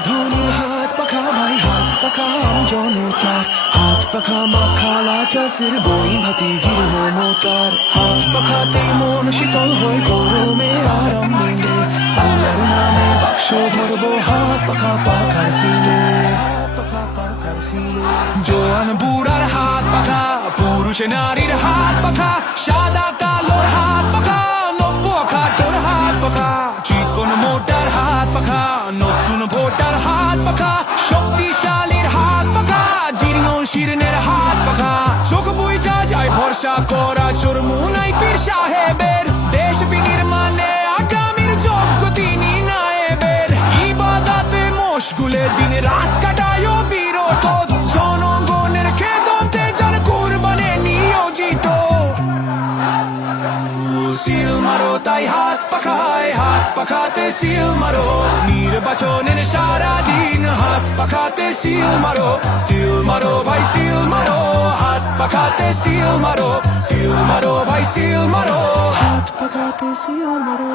ধনির হাত পাখা ভাই হাত পাখা জনতার হাত পাখা মাখালা চাষের বই ভাতিজির মমতার হাত পাখাতেই মন শীতল হয় গরমে আরাম মিলে আল্লাহর নামে বাক্স ধরবো হাত পাখা পাখার সিলে জোয়ান বুড়ার হাত পাখা পুরুষ নারীর হাত পাখা সাদা কালোর হাত পাখা নব্য খাটোর হাত পাখা চিকন মোটার হাত পাখা নতুন ভোটার হাত পাখা শক্তিশালীর হাত পাখা জীর্ণ শীর্ণের হাত পাখা চোখ বুইজা যায় ভরসা করা চরমুনাই পীর সাহেবের দেশ বিনির্মাণে আগামীর যোগ্য তিনি নায়েবের ইবাদতে মশগুলে দিন রাত কাটায় বিরত জনগণের খেদমতে যার কুরবানে নিয়োজিত সিল মারো তাই হাত পাখায় হাত পাখাতে সিল মারো নির্বাচনের সারাদিন হাত পাখাতে সিল মারো ভাই সিল মারো হাত পাখাতে সিল মারো ভাই সিল মারো হাত পাখাতে সিল মারো